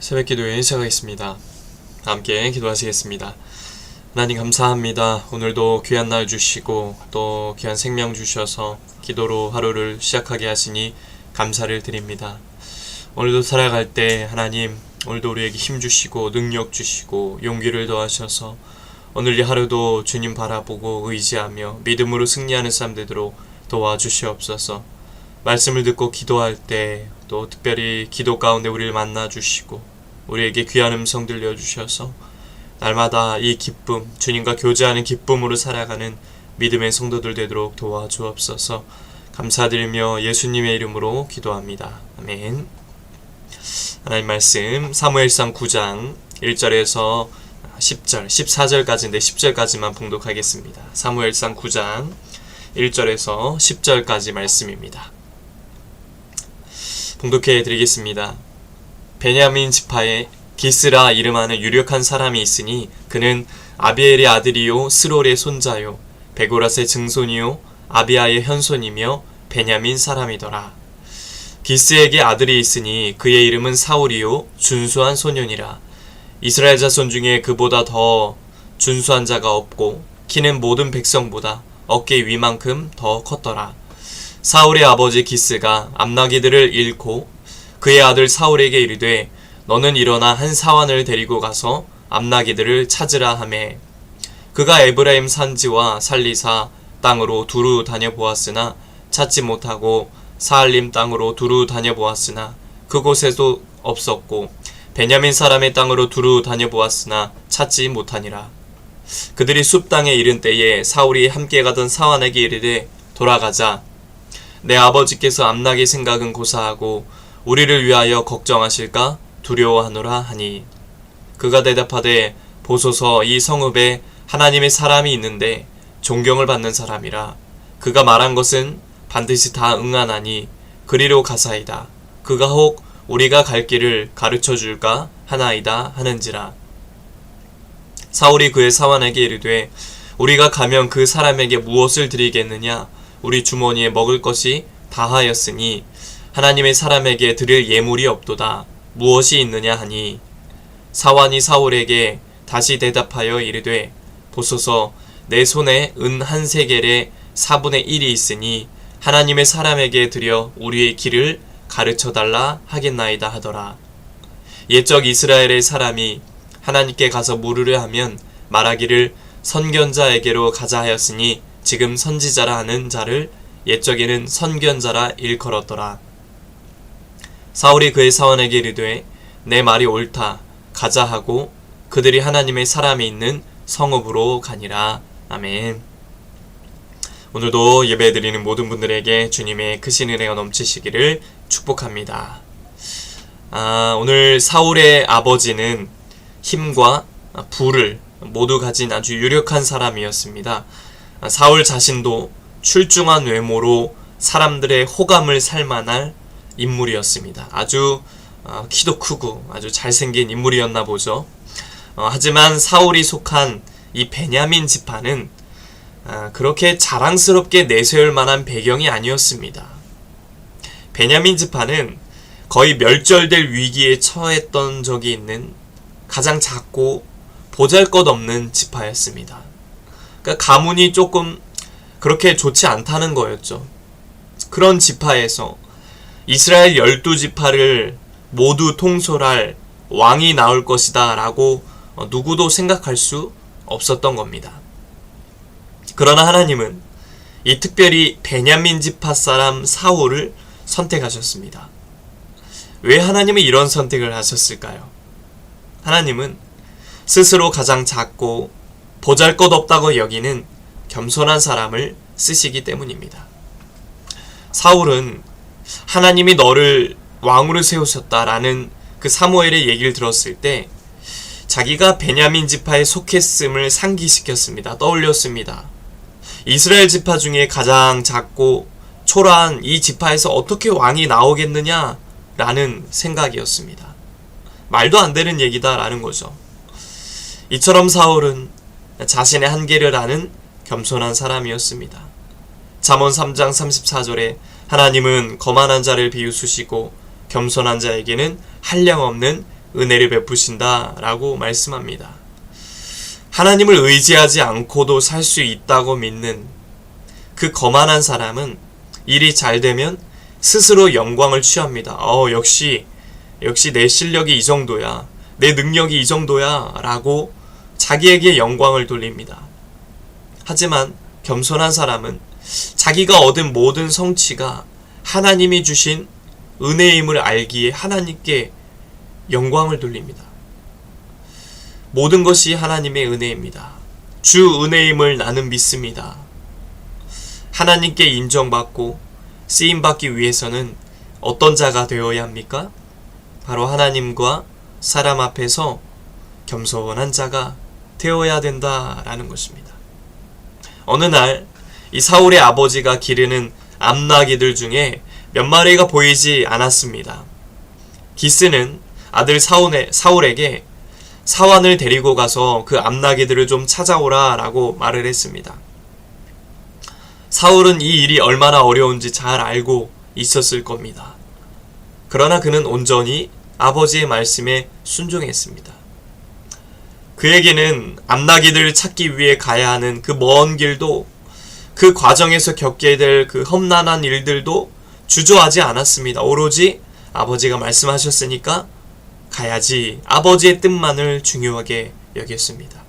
새벽기도에 시작하겠습니다. 함께 기도하시겠습니다. 하나님 감사합니다. 오늘도 귀한 날 주시고 또 귀한 생명 주셔서 기도로 하루를 시작하게 하시니 감사를 드립니다. 오늘도 살아갈 때 하나님, 오늘도 우리에게 힘 주시고 능력 주시고 용기를 더하셔서 오늘 이 하루도 주님 바라보고 의지하며 믿음으로 승리하는 삶 되도록 도와주시옵소서. 말씀을 듣고 기도할 때 또 특별히 기도 가운데 우리를 만나 주시고 우리에게 귀한 음성 들려주셔서 날마다 이 기쁨, 주님과 교제하는 기쁨으로 살아가는 믿음의 성도들 되도록 도와주옵소서. 감사드리며 예수님의 이름으로 기도합니다. 아멘. 하나님 말씀 사무엘상 9장 1절에서 10절, 14절까지인데 10절까지만 봉독하겠습니다. 사무엘상 9장 1절에서 10절까지 말씀입니다. 봉독해 드리겠습니다. 베냐민 지파에 기스라 이름하는 유력한 사람이 있으니 그는 아비엘의 아들이요 스롤의 손자요 베고랏의 증손이요 아비아의 현손이며 베냐민 사람이더라. 기스에게 아들이 있으니 그의 이름은 사울이요 준수한 소년이라. 이스라엘 자손 중에 그보다 더 준수한 자가 없고 키는 모든 백성보다 어깨 위만큼 더 컸더라. 사울의 아버지 기스가 암나기들을 잃고 그의 아들 사울에게 이르되 너는 일어나 한 사환을 데리고 가서 암나기들을 찾으라 하매 그가 에브라임 산지와 살리사 땅으로 두루 다녀보았으나 찾지 못하고 사알림 땅으로 두루 다녀보았으나 그곳에도 없었고 베냐민 사람의 땅으로 두루 다녀보았으나 찾지 못하니라. 그들이 숲 땅에 이른 때에 사울이 함께 가던 사환에게 이르되 돌아가자. 내 아버지께서 암나기 생각은 고사하고 우리를 위하여 걱정하실까 두려워하노라 하니 그가 대답하되 보소서 이 성읍에 하나님의 사람이 있는데 존경을 받는 사람이라. 그가 말한 것은 반드시 다 응하나니 그리로 가사이다. 그가 혹 우리가 갈 길을 가르쳐 줄까 하나이다 하는지라. 사울이 그의 사환에게 이르되 우리가 가면 그 사람에게 무엇을 드리겠느냐. 우리 주머니에 먹을 것이 다하였으니 하나님의 사람에게 드릴 예물이 없도다. 무엇이 있느냐 하니 사환이 사울에게 다시 대답하여 이르되 보소서 내 손에 은 한 세겔의 4분의 1이 있으니 하나님의 사람에게 드려 우리의 길을 가르쳐달라 하겠나이다 하더라. 옛적 이스라엘의 사람이 하나님께 가서 물으려 하면 말하기를 선견자에게로 가자 하였으니 지금 선지자라 하는 자를 옛적에는 선견자라 일컬었더라. 사울이 그의 사원에게 이르되 내 말이 옳다. 가자 하고 그들이 하나님의 사람이 있는 성읍으로 가니라. 아멘. 오늘도 예배드리는 모든 분들에게 주님의 크신 은혜가 넘치시기를 축복합니다. 오늘 사울의 아버지는 힘과 부를 모두 가진 아주 유력한 사람이었습니다. 사울 자신도 출중한 외모로 사람들의 호감을 살만할 인물이었습니다. 아주 키도 크고 아주 잘생긴 인물이었나 보죠. 하지만 사울이 속한 이 베냐민 지파는 그렇게 자랑스럽게 내세울 만한 배경이 아니었습니다. 베냐민 지파는 거의 멸절될 위기에 처했던 적이 있는 가장 작고 보잘것없는 지파였습니다. 그러니까 가문이 조금 그렇게 좋지 않다는 거였죠. 그런 지파에서 이스라엘 12지파를 모두 통솔할 왕이 나올 것이다 라고 누구도 생각할 수 없었던 겁니다. 그러나 하나님은 이 특별히 베냐민 지파 사람 사울을 선택하셨습니다. 왜 하나님은 이런 선택을 하셨을까요? 하나님은 스스로 가장 작고 보잘것없다고 여기는 겸손한 사람을 쓰시기 때문입니다. 사울은 하나님이 너를 왕으로 세우셨다라는 그 사무엘의 얘기를 들었을 때 자기가 베냐민 지파에 속했음을 상기시켰습니다. 떠올렸습니다. 이스라엘 지파 중에 가장 작고 초라한 이 지파에서 어떻게 왕이 나오겠느냐라는 생각이었습니다. 말도 안 되는 얘기다라는 거죠. 이처럼 사울은 자신의 한계를 아는 겸손한 사람이었습니다. 잠언 3장 34절에 하나님은 거만한 자를 비웃으시고 겸손한 자에게는 한량없는 은혜를 베푸신다 라고 말씀합니다. 하나님을 의지하지 않고도 살 수 있다고 믿는 그 거만한 사람은 일이 잘 되면 스스로 영광을 취합니다. 역시 내 실력이 이 정도야, 내 능력이 이 정도야 라고 자기에게 영광을 돌립니다. 하지만 겸손한 사람은 자기가 얻은 모든 성취가 하나님이 주신 은혜임을 알기에 하나님께 영광을 돌립니다. 모든 것이 하나님의 은혜입니다. 주 은혜임을 나는 믿습니다. 하나님께 인정받고 쓰임받기 위해서는 어떤 자가 되어야 합니까? 바로 하나님과 사람 앞에서 겸손한 자가 되어야 된다라는 것입니다. 어느 날 이 사울의 아버지가 기르는 암나귀들 중에 몇 마리가 보이지 않았습니다. 기스는 아들 사울에게 사환을 데리고 가서 그 암나귀들을 좀 찾아오라 라고 말을 했습니다. 사울은 이 일이 얼마나 어려운지 잘 알고 있었을 겁니다. 그러나 그는 온전히 아버지의 말씀에 순종했습니다. 그에게는 암나귀들을 찾기 위해 가야 하는 그 먼 길도, 그 과정에서 겪게 될 그 험난한 일들도 주저하지 않았습니다. 오로지 아버지가 말씀하셨으니까 가야지, 아버지의 뜻만을 중요하게 여겼습니다.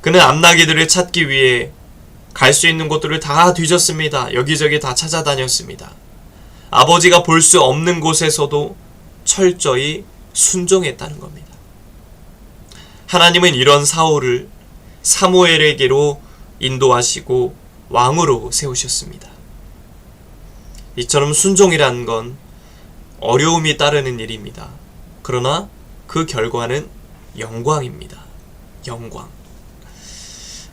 그는 암나귀들을 찾기 위해 갈 수 있는 곳들을 다 뒤졌습니다. 여기저기 다 찾아다녔습니다. 아버지가 볼 수 없는 곳에서도 철저히 순종했다는 겁니다. 하나님은 이런 사울을 사무엘에게로 인도하시고 왕으로 세우셨습니다. 이처럼 순종이라는 건 어려움이 따르는 일입니다. 그러나 그 결과는 영광입니다. 영광.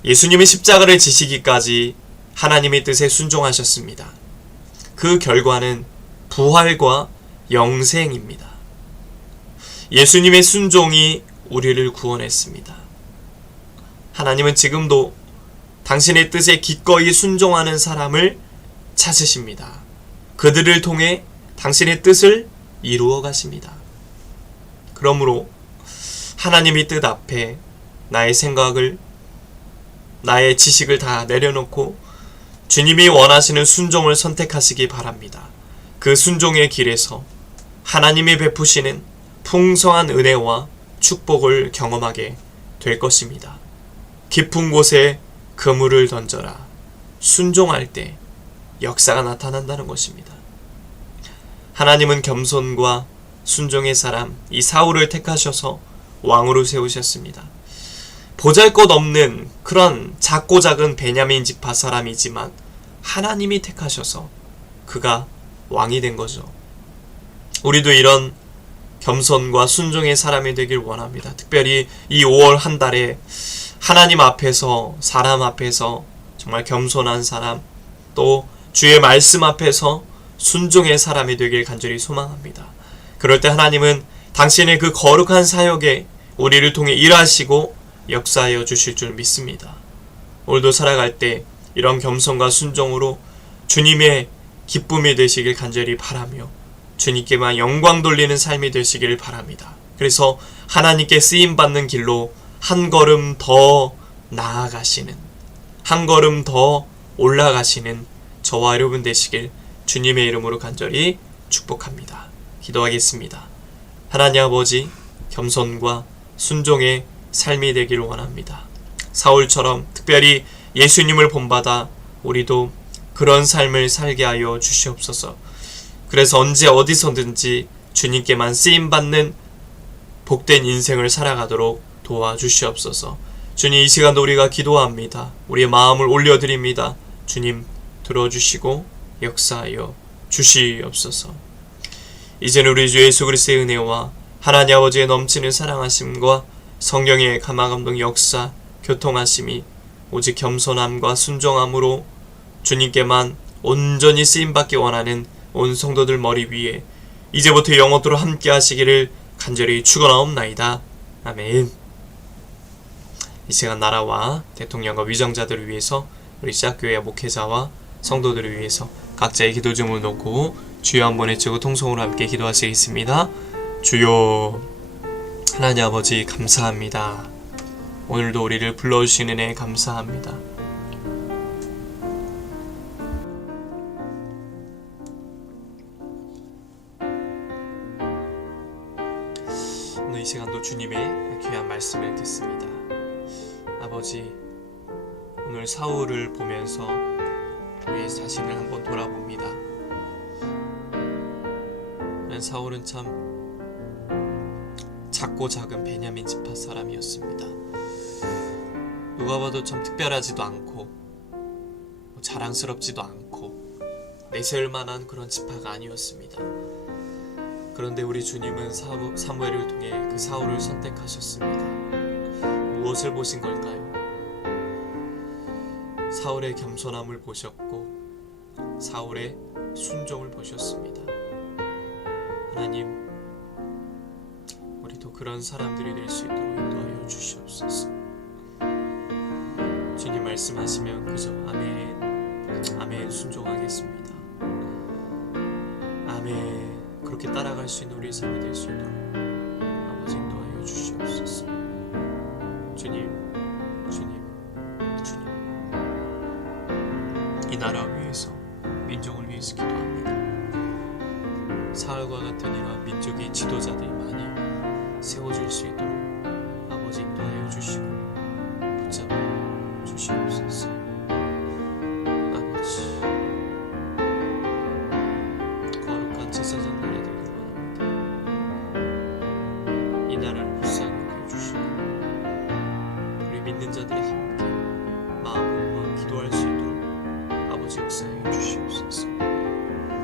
예수님은 십자가를 지시기까지 하나님의 뜻에 순종하셨습니다. 그 결과는 부활과 영생입니다. 예수님의 순종이 우리를 구원했습니다. 하나님은 지금도 당신의 뜻에 기꺼이 순종하는 사람을 찾으십니다. 그들을 통해 당신의 뜻을 이루어 가십니다. 그러므로 하나님의 뜻 앞에 나의 생각을, 나의 지식을 다 내려놓고 주님이 원하시는 순종을 선택하시기 바랍니다. 그 순종의 길에서 하나님이 베푸시는 풍성한 은혜와 축복을 경험하게 될 것입니다. 깊은 곳에 그물을 던져라. 순종할 때 역사가 나타난다는 것입니다. 하나님은 겸손과 순종의 사람, 이 사울을 택하셔서 왕으로 세우셨습니다. 보잘것없는 그런 작고 작은 베냐민 지파 사람이지만 하나님이 택하셔서 그가 왕이 된 거죠. 우리도 이런 겸손과 순종의 사람이 되길 원합니다. 특별히 이 5월 한 달에 하나님 앞에서, 사람 앞에서 정말 겸손한 사람, 또 주의 말씀 앞에서 순종의 사람이 되길 간절히 소망합니다. 그럴 때 하나님은 당신의 그 거룩한 사역에 우리를 통해 일하시고 역사하여 주실 줄 믿습니다. 오늘도 살아갈 때 이런 겸손과 순종으로 주님의 기쁨이 되시길 간절히 바라며 주님께만 영광 돌리는 삶이 되시기를 바랍니다. 그래서 하나님께 쓰임받는 길로 한 걸음 더 나아가시는, 한 걸음 더 올라가시는 저와 여러분 되시길 주님의 이름으로 간절히 축복합니다. 기도하겠습니다. 하나님 아버지, 겸손과 순종의 삶이 되기를 원합니다. 사울처럼 특별히 예수님을 본받아 우리도 그런 삶을 살게 하여 주시옵소서. 그래서 언제 어디서든지 주님께만 쓰임받는 복된 인생을 살아가도록 도와주시옵소서. 주님, 이 시간도 우리가 기도합니다. 우리의 마음을 올려드립니다. 주님, 들어주시고 역사하여 주시옵소서. 이제는 우리 주 예수 그리스도의 은혜와 하나님 아버지의 넘치는 사랑하심과 성령의 감화감동 역사, 교통하심이 오직 겸손함과 순종함으로 주님께만 온전히 쓰임받기 원하는 온 성도들 머리 위에 이제부터 영원토록 함께 하시기를 간절히 축원하옵나이다. 아멘. 이 시간 나라와 대통령과 위정자들을 위해서, 우리 시작교회 목회자와 성도들을 위해서 각자의 기도 제목을 놓고 주여 한번 외치고 통성으로 함께 기도하시겠습니다. 주여. 하나님 아버지 감사합니다. 오늘도 우리를 불러주신 은혜 감사합니다. 오늘 이 시간도 주님의 귀한 말씀을 듣습니다. 아버지, 오늘 사울을 보면서 우리의 자신을 한번 돌아봅니다. 사울은 참 작고 작은 베냐민 지파 사람이었습니다. 누가 봐도 참 특별하지도 않고 자랑스럽지도 않고 내세울 만한 그런 지파가 아니었습니다. 그런데 우리 주님은 사무엘을 통해 그 사울을 선택하셨습니다. 무엇을 보신 걸까요? 사울의 겸손함을 보셨고 사울의 순종을 보셨습니다. 하나님, 우리도 그런 사람들이 될 수 있도록 인도하여 주시옵소서. 주님 말씀하시면 그저 아멘, 아멘 순종하겠습니다. 아멘, 그렇게 따라갈 수 있는 우리의 삶이 될 수 있도록 아버지 인도하여 주시옵소서. 주님, 이 나라 위해서, 민족을 위해서 기도합니다. 사울과 같은 이러한 민족의 지도자들이 많이 세워질 수 있도록 아버지 인도하여 주시고 붙잡아 주시옵소서. 아버지, 거룩한 제사장 나라 되길 원합니다. 이 나라를 불쌍히 여겨주시고 우리 믿는 자들이 함께 마음으로 기도할 수 있도록 아버지 역사해 주시옵소서.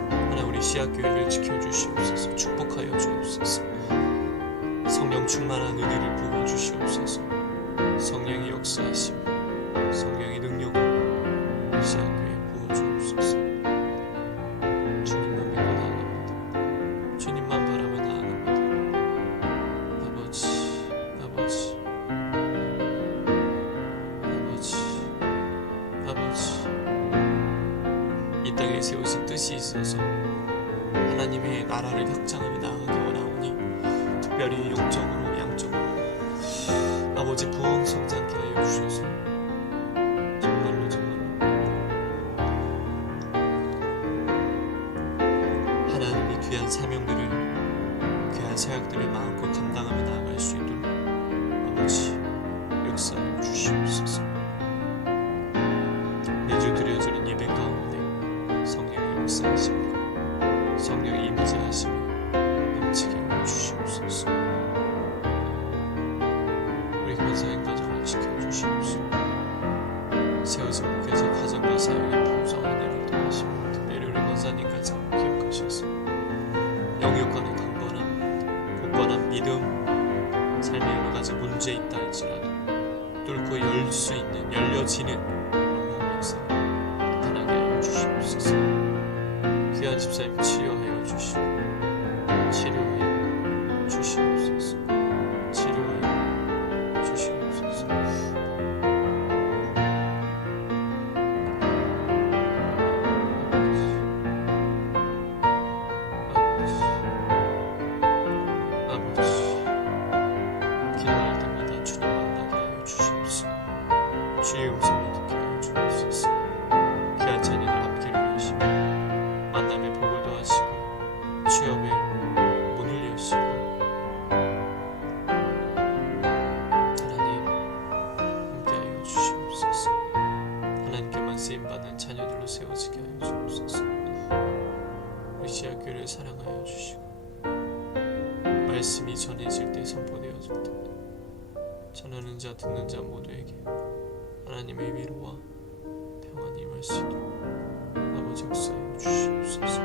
하나 우리 씨앗교회를 지켜주시옵소서. 축복하여 주옵소서. 성령 충만한 은혜를 부어 주시옵소서. 성령의 역사하심, 성령의 능력을 씨앗교회에 부어 주옵소서. 주님만 믿고 나아갑니다. 주님만 바라며 나아갑니다. 아버지, 이 땅에 세우신 뜻이 있어서 하나님의 나라를 확장하며 나아가기 원하오니 특별히 영적으로 양적으로 아버지 부흥 성장케 하여 주셔서 정말로 하나님의 귀한 사명들을, 귀한 사역들을 마음껏 감당하며 나아갈 수 있도록 아버지 역사하여 주시옵소서. 매주 드려지는 예배 가운데 성령의 역사하심과 성령의 임재하심을 넘치게 하여 주시옵소서. 우리 권사님 가정을 지켜주시옵소서. 세워진 목회자 가정과 사역의 풍성한 은혜를 더하시고 특별히 우리 권사님 가정을 기억하셔서 영육간의 강건함, 굳건한 믿음, 삶의 여러 가지 문제 있다 할지라도 뚫고 열 수 있는, 열려지는 놀라운 역사를 나타나게 하여 주시옵소서. 귀한 집사님 치료하여 주시고 치료하여 주시옵소서. 치료하여 주시옵소서. 아버지, 기도할 때마다 주님 만나게 하여 주시옵소서. 주의 음성을 듣게 하여 주옵소서. 귀한 자녀들 앞길을 여시고 만남의 복을 더하시고 취업의 문을 여시고 하나님 함께하여 주시옵소서. 하나님께만 쓰임받는 자녀들로 세워지게 하여 주옵소서. 우리 씨앗교회를 사랑하여 주시고 말씀이 전해질 때, 선포되어질 때 전하는 자 듣는 자 모두에게 하나님의 위로와 평안이 임할 수 있도록 아버지 역사하여 주시옵소서.